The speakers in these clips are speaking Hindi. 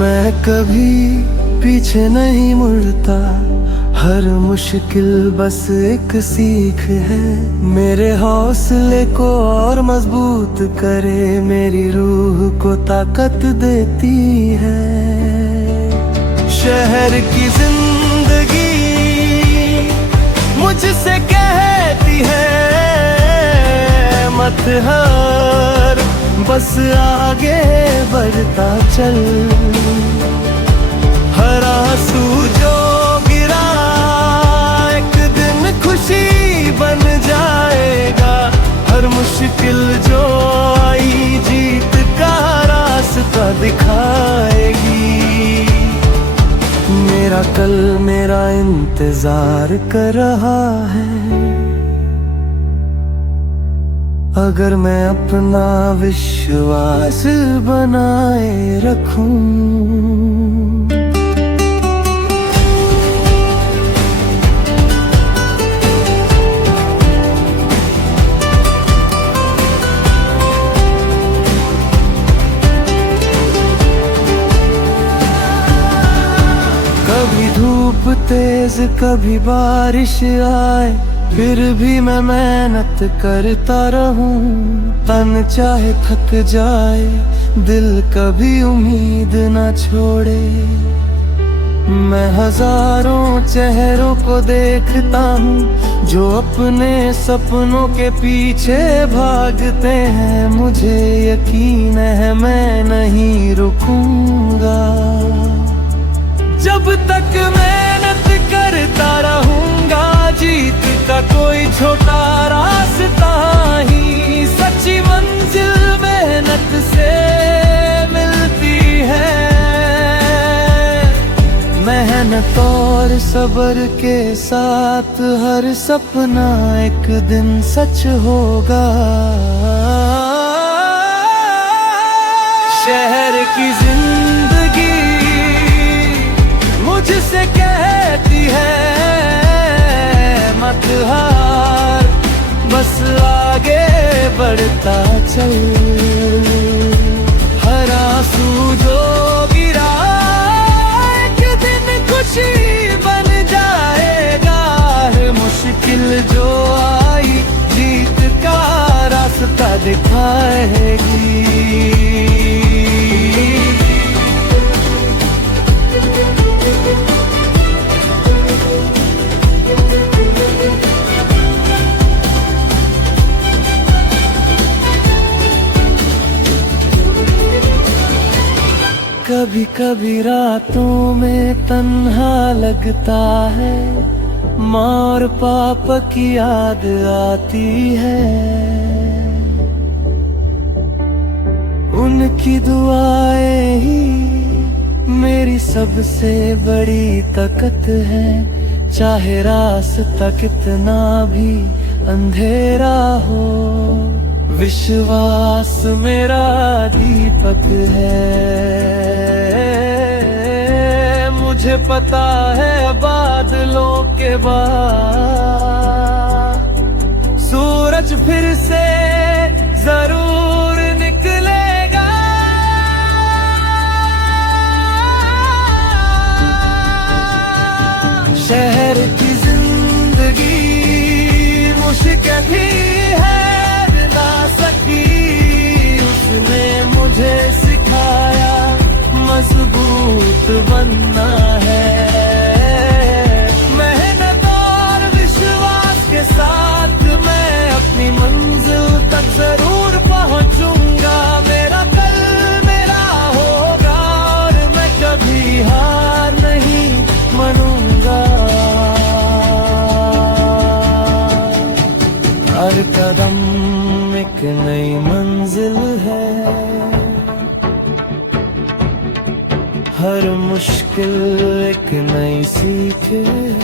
मैं कभी पीछे नहीं मुड़ता, हर मुश्किल बस एक सीख है। मेरे हौसले को और मजबूत करे, मेरी रूह को ताकत देती है। शहर की जिंदगी मुझसे कहती है मत हार, बस आगे बढ़ता चल। हर आंसू जो गिरा एक दिन खुशी बन जाएगा, हर मुश्किल जो आई जीत का रास्ता दिखाएगी। मेरा कल मेरा इंतजार कर रहा है, अगर मैं अपना विश्वास बनाए रखूं। कभी धूप तेज कभी बारिश आए, फिर भी मैं मेहनत करता रहूं। तन चाहे थक जाए, दिल कभी उम्मीद न छोड़े। मैं हजारों चेहरों को देखता हूँ जो अपने सपनों के पीछे भागते हैं। मुझे यकीन है मैं नहीं रुकूंगा, जब तक मेहनत करता रहूंगा। जीत का कोई छोटा रास्ता ही, सच्ची मंजिल मेहनत से मिलती है। मेहनत और सब्र के साथ हर सपना एक दिन सच होगा। शहर की जिंदगी मुझसे कहती है मत हार, बस आगे बढ़ता चल। हर आंसू जो गिरा एक दिन खुशी बन जाएगा, हर मुश्किल जो आई जीत का रास्ता दिखाएगी। कभी कभी रातों में तन्हा लगता है, माँ और पापा की याद आती है। उनकी दुआएं ही मेरी सबसे बड़ी ताकत है। चाहे रास्ता कितना भी अंधेरा हो, विश्वास मेरा दीपक है। मुझे पता है बादलों के बाद सूरज फिर से जरूर निकलेगा। शहर की जिंदगी मुश्किल ही है ना सकी, उसने मुझे सिखाया मजबूत बनना है। मेहनत और विश्वास के साथ मैं अपनी मंजिल तक जरूर पहुंचूंगा। मेरा कल मेरा होगा और मैं कभी हार नहीं मानूंगा। हर कदम एक नई मंजिल है, हर मुश्किल एक नई सीख है।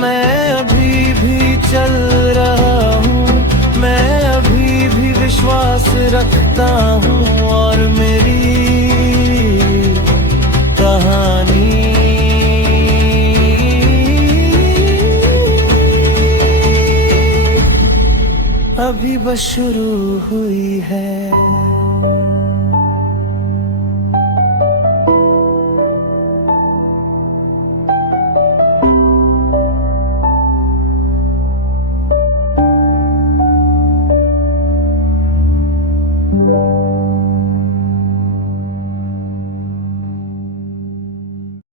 मैं अभी भी चल रहा हूँ, मैं अभी भी विश्वास रखता हूँ और मेरी कहानी अभी बस शुरू हुई है।